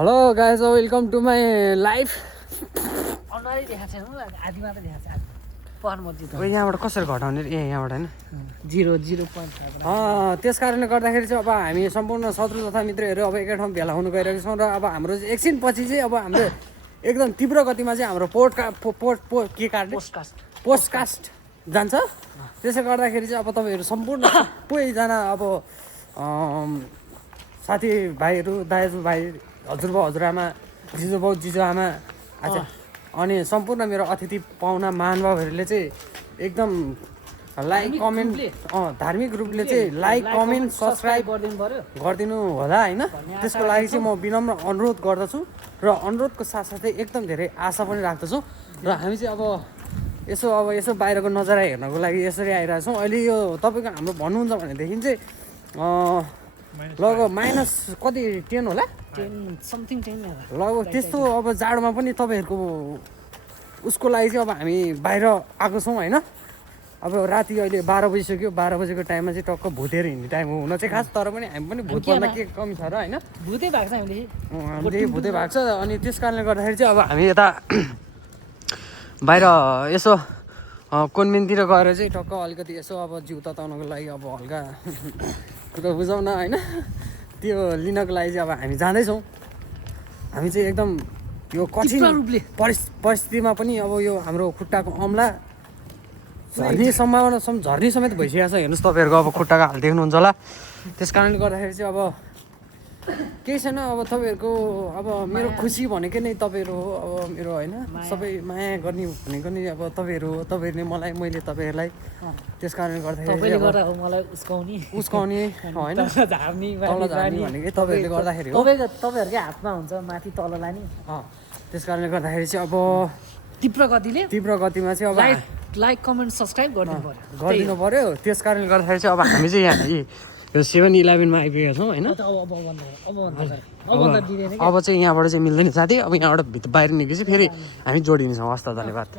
Hello guys welcome to my life. अनुहारै देखाएको छैन आधी मात्रै देखाएको छ पहर मस्जिद यहाँबाट कसरी घटाउने ए यहाँबाट होइन 0.5 त्यस कारणले गर्दाखेरि चाहिँ अब हामी सम्पूर्ण शत्रु तथा मित्रहरू अब एकै ठाउँ भेला हुनु गइरहेको छौँ र अब हाम्रो एकछिन पछि चाहिँ अब हाम्रो एकदम तीव्र गतिमा चाहिँ हाम्रो पोस्टकास्ट जान्छ। त्यसले गर्दाखेरि चाहिँ अब तपाईँहरू सम्पूर्ण सबैजना अब साथीभाइहरू दाजुभाइ हजुरबाउ हजुरआमा जिजुबाउ जिजुआमा अच्छा अनि सम्पूर्ण मेरो अतिथि पाहुना महानुभावहरूले चाहिँ एकदम लाइक कमेन्ट धार्मिक रूपले चाहिँ लाइक कमेन्ट सब्सक्राइब गरिदिनु होला होइन। त्यसको लागि चाहिँ म विनम्र अनुरोध गर्दछु र अनुरोधको साथसाथै एकदम धेरै आशा पनि राख्दछु र हामी चाहिँ अब यसो बाहिरको नजारा हेर्नको लागि यसरी आइरहेको छौँ। अहिले यो तपाईँको हाम्रो भन्नुहुन्छ भनेदेखि चाहिँ लगभग माइनस कति 10 होला 10 समथिङ 10 लगभग त्यस्तो। अब जाडोमा पनि तपाईँहरूको उसको लागि चाहिँ अब हामी बाहिर आएको छौँ होइन। अब राति अहिले 12 बजिसक्यो। 12 बजेको टाइममा चाहिँ टक्क भुतेर हिँड्ने टाइम हुन चाहिँ खास, तर पनि हामी पनि भुत पर्न के कमी छ र होइन। भुतै भएको छ हामीले भुतै भएको छ। अनि त्यस कारणले गर्दाखेरि चाहिँ अब हामी यता बाहिर यसो कोनमेनतिर गएर चाहिँ टक्क अलिकति यसो अब जिउ तताउनको लागि अब हल्का कुरा बुझाउन होइन त्यो लिनको लागि चाहिँ अब हामी जाँदैछौँ। हामी चाहिँ एकदम यो कठिन परिस्थितिमा पनि अब यो हाम्रो खुट्टाको अम्ला झर्ने सम्भावना झर्ने समेत भइसकेको छ। हेर्नुहोस् तपाईँहरूको अब खुट्टाको हाल देख्नुहुन्छ होला। त्यस कारणले गर्दाखेरि चाहिँ अब केही छैन। अब तपाईँहरूको अब मेरो खुसी भनेको नै तपाईँहरू हो। अब मेरो होइन सबै माया गर्ने भनेको नै अब तपाईँहरू हो। तपाईँहरूले मलाई मैले तपाईँहरूलाई त्यस कारणले गर्दाखेरि उस्काउने होइन तल झार्ने भनेकै तपाईँहरूले गर्दाखेरि हो। तपाईँहरूकै हातमा हुन्छ माथि तल लाने। त्यस कारणले गर्दाखेरि चाहिँ अब तीव्र गतिमा चाहिँ अब लाइक कमेन्ट सब्सक्राइब गरिदिनु पर्यो। त्यस कारणले गर्दाखेरि चाहिँ अब हामी चाहिँ यहाँ यो 7-11 आइपुगेका छौँ होइन। अब चाहिँ यहाँबाट चाहिँ मिल्दैन साथी। अब यहाँबाट बाहिर निस्केपछि फेरि हामी जोडिनेछौँ। हस् त, धन्यवाद।